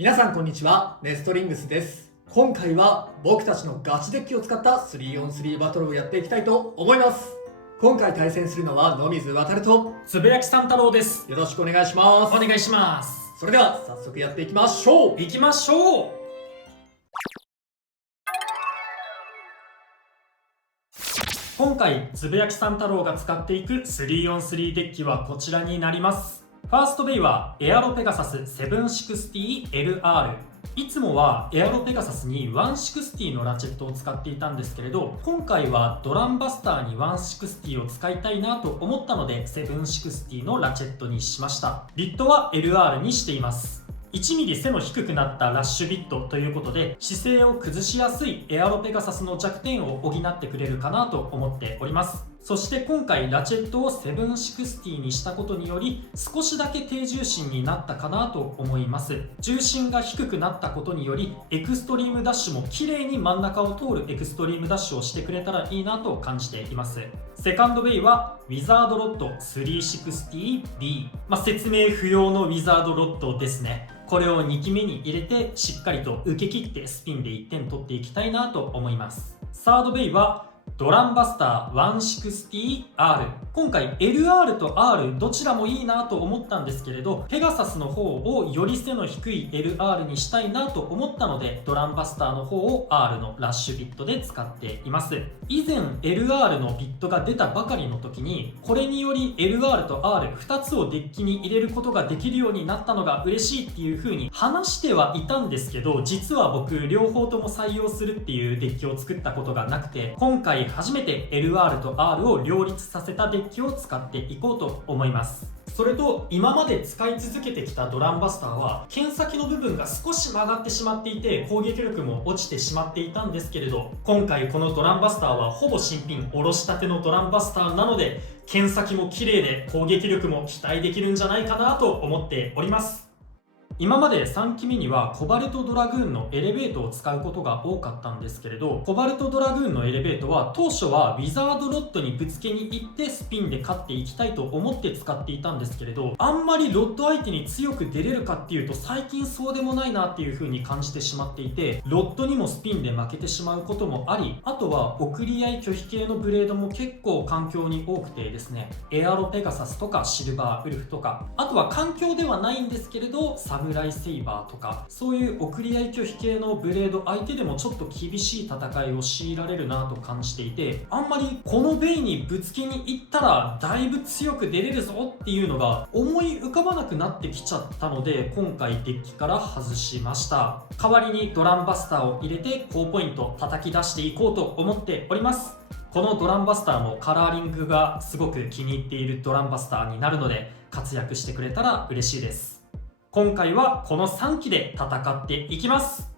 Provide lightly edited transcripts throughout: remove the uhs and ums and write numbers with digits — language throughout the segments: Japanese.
皆さんこんにちは、ネストリングスです。今回は僕たちのガチデッキを使った 3on3 バトルをやっていきたいと思います。今回対戦するのは野水航とつぶやきさん太郎です。よろしくお願いします。お願いします。それでは早速やっていきましょう。行きましょう。今回つぶやきさん太郎が使っていく 3on3 デッキはこちらになります。ファーストベイはエアロペガサス 760LR。 いつもはエアロペガサスに160のラチェットを使っていたんですけれど、今回はドランバスターに160を使いたいなと思ったので760のラチェットにしました。ビットは LR にしています。1ミリ背の低くなったラッシュビットということで、姿勢を崩しやすいエアロペガサスの弱点を補ってくれるかなと思っております。そして今回ラチェットを760にしたことにより少しだけ低重心になったかなと思います。重心が低くなったことによりエクストリームダッシュも綺麗に真ん中を通るエクストリームダッシュをしてくれたらいいなと感じています。セカンドベイはウィザードロッド 360B、説明不要のウィザードロッドですね。これを2機目に入れてしっかりと受け切ってスピンで1点取っていきたいなと思います。サードベイはドランバスター 160R。 今回 LR と R どちらもいいなと思ったんですけれど、ペガサスの方をより背の低い LR にしたいなと思ったのでドランバスターの方を R のラッシュビットで使っています。以前 LR のビットが出たばかりの時にこれにより LR と R2 つをデッキに入れることができるようになったのが嬉しいっていう風に話してはいたんですけど、実は僕両方とも採用するっていうデッキを作ったことがなくて、今回初めて LR と R を両立させたデッキを使っていこうと思います。それと今まで使い続けてきたドランバスターは剣先の部分が少し曲がってしまっていて攻撃力も落ちてしまっていたんですけれど、今回このドランバスターはほぼ新品おろしたてのドランバスターなので剣先も綺麗で攻撃力も期待できるんじゃないかなと思っております。今まで3機目にはコバルトドラグーンのエレベートを使うことが多かったんですけれど、コバルトドラグーンのエレベートは当初はウィザードロッドにぶつけに行ってスピンで勝っていきたいと思って使っていたんですけれど、あんまりロッド相手に強く出れるかっていうと最近そうでもないなっていう風に感じてしまっていて、ロッドにもスピンで負けてしまうこともあり、あとは送り合い拒否系のブレードも結構環境に多くてですね、エアロペガサスとかシルバーウルフとか、あとは環境ではないんですけれどサムライセイバーとかそういう送り合い拒否系のブレード相手でもちょっと厳しい戦いを強いられるなと感じていて、あんまりこのベイにぶつけに行ったらだいぶ強く出れるぞっていうのが思い浮かばなくなってきちゃったので今回デッキから外しました。代わりにドランバスターを入れて高ポイント叩き出していこうと思っております。このドランバスターもカラーリングがすごく気に入っているドランバスターになるので活躍してくれたら嬉しいです。今回はこの3機で戦っていきます。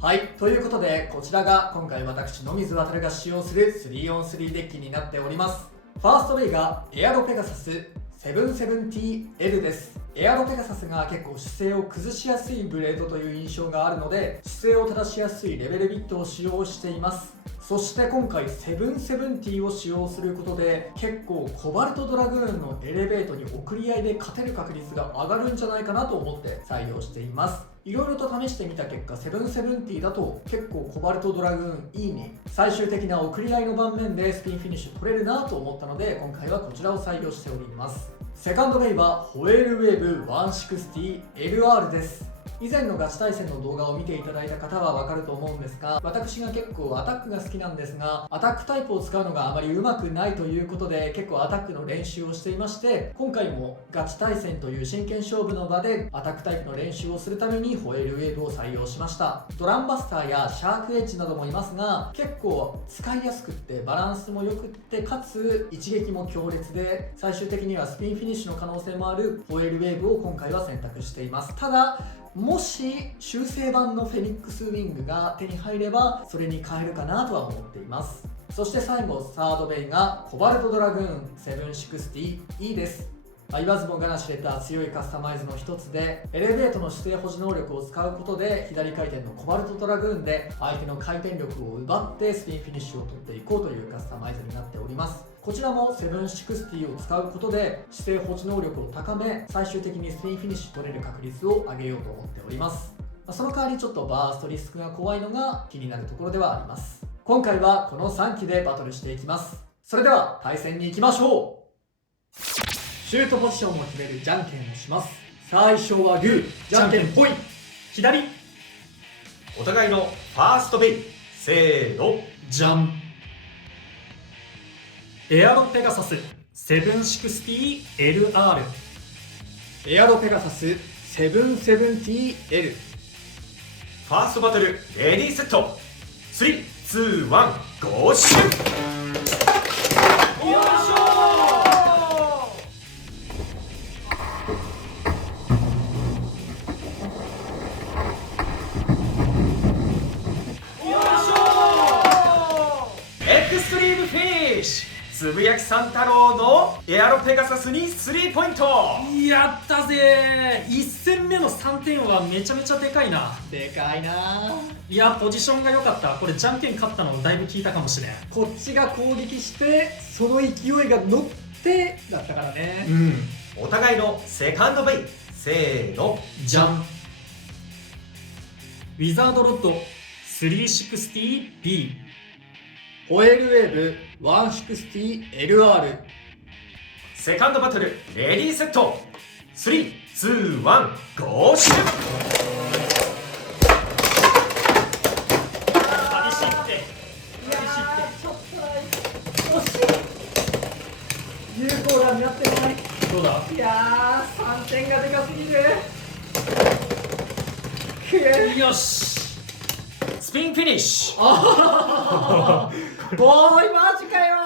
はい、ということでこちらが今回私野水航が使用する 3on3 デッキになっております。ファーストベイがエアロペガサス 770L です。エアロペガサスが結構姿勢を崩しやすいブレードという印象があるので姿勢を正しやすいレベルビットを使用しています。そして今回770を使用することで結構コバルトドラグーンのエレベートに送り合いで勝てる確率が上がるんじゃないかなと思って採用しています。いろいろと試してみた結果770だと結構コバルトドラグーンいいね、最終的な送り合いの盤面でスピンフィニッシュ取れるなと思ったので今回はこちらを採用しております。セカンドベイはホエールウェーブ 160LR です。以前のガチ対戦の動画を見ていただいた方はわかると思うんですが、私が結構アタックが好きなんですがアタックタイプを使うのがあまりうまくないということで結構アタックの練習をしていまして、今回もガチ対戦という真剣勝負の場でアタックタイプの練習をするためにホエールウェーブを採用しました。ドランバスターやシャークエッジなどもいますが結構使いやすくってバランスも良くってかつ一撃も強烈で最終的にはスピンフィニッシュの可能性もあるホエールウェーブを今回は選択しています。ただもし修正版のフェニックスウィングが手に入ればそれに変えるかなとは思っています。そして最後サードベイがコバルトドラグーン 760E です。言わずもがな知れた強いカスタマイズの一つでエレベートの姿勢保持能力を使うことで左回転のコバルトドラグーンで相手の回転力を奪ってスピンフィニッシュを取っていこうというカスタマイズになっております。こちらも760を使うことで姿勢保持能力を高め、最終的にスピンフィニッシュ取れる確率を上げようと思っております。その代わりちょっとバーストリスクが怖いのが気になるところではあります。今回はこの3機でバトルしていきます。それでは対戦に行きましょう。シュートポジションを決めるじゃんけんをします。最初はグー、じゃんけんぽい。左。お互いのファーストベイ、せーの、じゃん。エアロペガサス 760LR。 エアロペガサス 770L。 ファーストバトルレディーセット、3、2、1、ゴーシュッ。よいしょー、よいしょー。エクストリームフィニッシュ、つぶやきさん太郎のエアロペガサスに3ポイント。やったぜー。1戦目の3点はめちゃめちゃでかいな。でかいなぁ。いや、ポジションが良かった。これじゃんけん勝ったのだいぶ効いたかもしれん。こっちが攻撃してその勢いが乗ってだったからね。うん。お互いのセカンドベイ、せーの、じゃん。ウィザードロッド 360B。 ホエールウェーブ 160LR。 セカンドバトルレディーセット、3、2、1、ゴーシュッ。激しいって。ちょっと惜しい。有効弾になってない。どうだ。いやー3点がでかすぎる。くえ。よし。スピンフィニッシュ、ボーイマジかよ。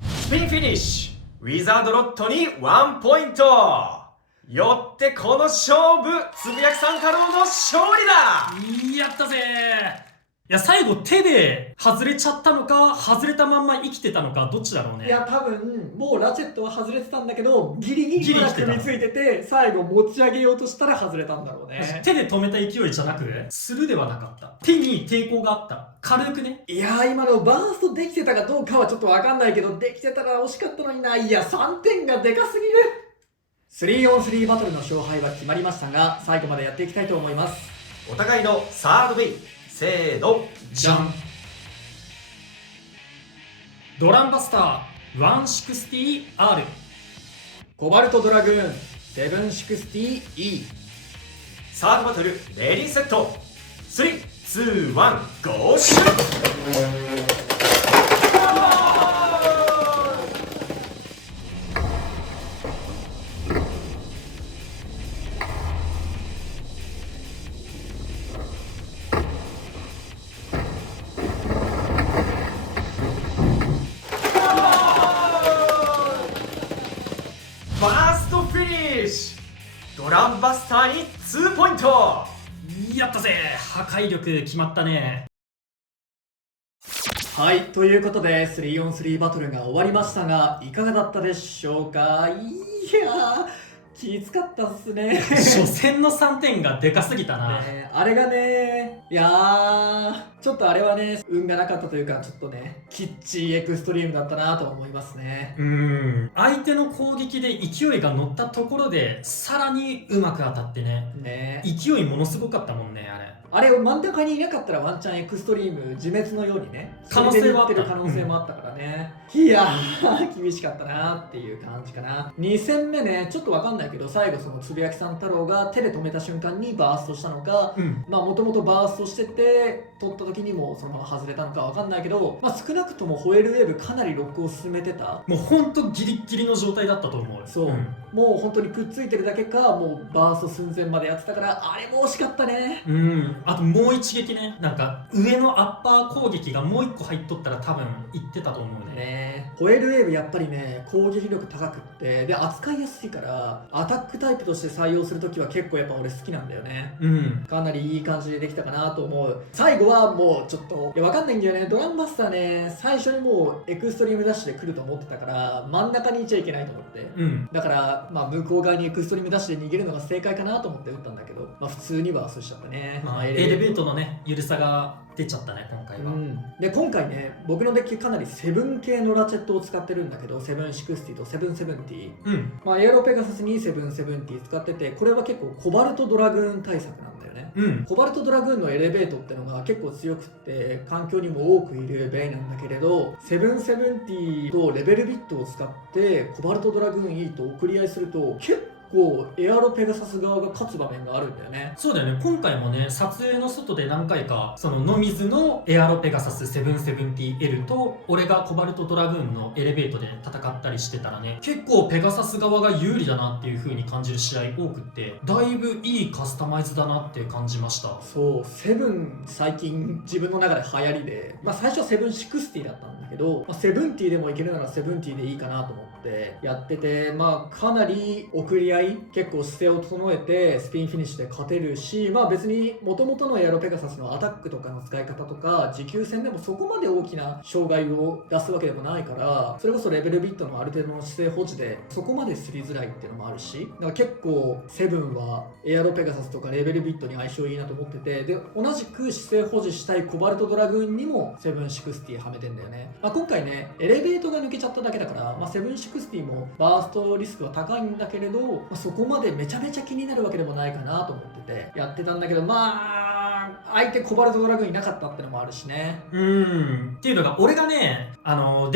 スピンフィニッシュ、ウィザードロットに1ポイント。よってこの勝負、つぶやきさん太郎の勝利だ。やったぜー。いや、最後手で外れちゃったのか外れたまんま生きてたのかどっちだろうね。いや多分もうラチェットは外れてたんだけどギリギリまで組みついてて最後持ち上げようとしたら外れたんだろうね。手で止めた勢いじゃなくするではなかった。手に抵抗があった。軽くね。いやー今のバーストできてたかどうかはちょっとわかんないけどできてたら惜しかったのにな。いや3点がでかすぎる。3on3 バトルの勝敗は決まりましたが最後までやっていきたいと思います。お互いのサードベイ、せーの、じゃん。ドランバスター 160R。 コバルトドラグーン 760E。 サードバトルレディーセット、3、2、1、ゴーシュッ。ファーストフィニッシュ、ドランバスターに2ポイント。やったぜー。破壊力決まったね。はい、ということで 3on3 バトルが終わりましたがいかがだったでしょうか。いやー気つかったっすね。初戦の3点がでかすぎたな。ねあれがね、いやーちょっとあれはね運がなかったというかちょっとねキッチーエクストリームだったなと思いますね。相手の攻撃で勢いが乗ったところでさらにうまく当たってね。ね勢いものすごかったもんね、あれ。あれを真ん中にいなかったらワンチャンエクストリーム自滅のようにね可能性はあったそれでいってる可能性もあったからね、いやー厳しかったなっていう感じかな。2戦目ねちょっとわかんないけど最後そのつぶやきさん太郎が手で止めた瞬間にバーストしたのか、まあもともとバーストしてて取った時にもそのまま外れたのかわかんないけど、まあ少なくともホエールウェーブかなりロックを進めてた。もうほんとギリッギリの状態だったと思う。そう、もう本当にくっついてるだけかもうバースト寸前までやってたからあれも惜しかったね。あともう一撃ね、なんか上のアッパー攻撃がもう一個入っとったら多分いってたと思うね。ホエールウェーブやっぱりね攻撃力高くってで扱いやすいからアタックタイプとして採用するときは結構やっぱ俺好きなんだよね。かなりいい感じでできたかなと思う。最後はもうちょっといや分かんないんだよね。ドランバスターね最初にもうエクストリームダッシュで来ると思ってたから真ん中にいちゃいけないと思って、だからまあ向こう側にエクストリームダッシュで逃げるのが正解かなと思って打ったんだけど、まあ普通にバーストしちゃったね。エレベートのね緩さが出ちゃったね今回は。で今回ね僕のデッキかなり7 7系のラチェットを使ってるんだけど、760と770。うんまあ、エアロペガサスに770使ってて、これは結構コバルトドラグーン対策なんだよね。うんコバルトドラグーンのエレベートってのが結構強くって環境にも多くいるベイなんだけれど、770とレベルビットを使ってコバルトドラグーン E と送り合いすると結構エアロペガサス側が勝つ場面があるんだよね。そうだよね。今回もね、撮影の外で何回かそのノミズのエアロペガサス 770L と俺がコバルトドラグーンのエレベートで戦ったりしてたらね、結構ペガサス側が有利だなっていう風に感じる試合多くって、だいぶいいカスタマイズだなって感じました。そう7最近自分の中で流行りで、まあ、最初は760だったんだけど、まあ、70でもいけるなら70でいいかなと思ってやってて、まあ、かなり送り合い結構姿勢を整えてスピンフィニッシュで勝てるし、まあ別に元々のエアロペガサスのアタックとかの使い方とか持久戦でもそこまで大きな障害を出すわけでもないから、それこそレベルビットのある程度の姿勢保持でそこまで擦りづらいっていうのもあるし、だから結構7はエアロペガサスとかレベルビットに相性いいなと思ってて、で同じく姿勢保持したいコバルトドラグーンにも760はめてんだよね。まあ、今回ねエレベートが抜けちゃっただけだから、まあ、760もバーストリスクは高いんだけれど、まあ、そこまでめちゃめちゃ気になるわけでもないかなと思っててやってたんだけど、まあ相手コバルトドラグーンいなかったってのもあるしね。っていうのが俺がね、デ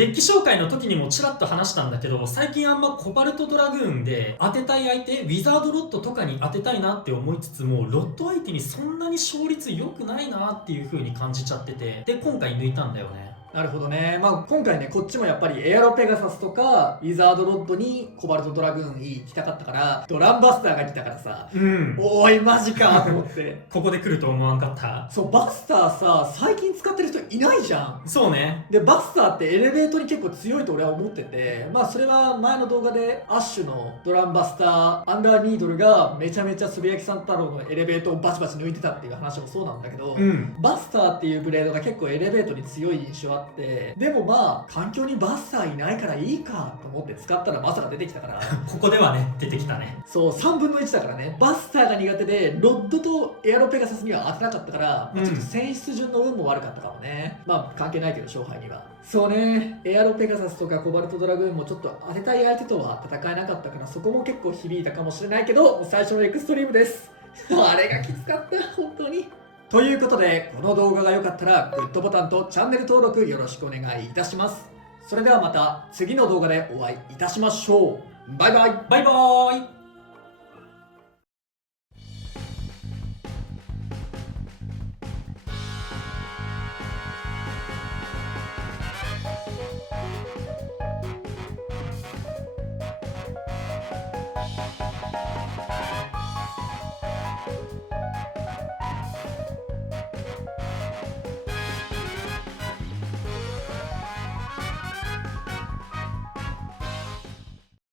ッキ紹介の時にもちらっと話したんだけど、最近あんまコバルトドラグーンで当てたい相手、ウィザードロットとかに当てたいなって思いつつも、ロット相手にそんなに勝率良くないなっていう風に感じちゃってて、で今回抜いたんだよね。なるほどね。まあ今回ねこっちもやっぱりエアロペガサスとかウィザードロッドにコバルトドラグーン行きたかったから、ドランバスターが来たからさ、おーいマジかと思ってここで来ると思わんかった。そうバスターさ最近使ってる人いないじゃん。そうね。でバスターってエレベートに結構強いと俺は思ってて、まあそれは前の動画でアッシュのドランバスターアンダーニードルがめちゃめちゃつぶやきさん太郎のエレベートをバチバチ抜いてたっていう話もそうなんだけど、バスターっていうブレードが結構エレベートに強い印象あって、でもまあ環境にバスターいないからいいかと思って使ったらまさか出てきたからここではね出てきたね。そう3分の1だからね。バスターが苦手でロッドとエアロペガサスには当てなかったから、まあちょっと選出順の運も悪かったかもね。まあ関係ないけど勝敗には。そうね、エアロペガサスとかコバルトドラグーンもちょっと当てたい相手とは戦えなかったから、そこも結構響いたかもしれないけど、最初のエクストリームですあれがきつかった本当に。ということでこの動画が良かったらグッドボタンとチャンネル登録よろしくお願いいたします。それではまた次の動画でお会いいたしましょう。バイバイ。バイバーイ。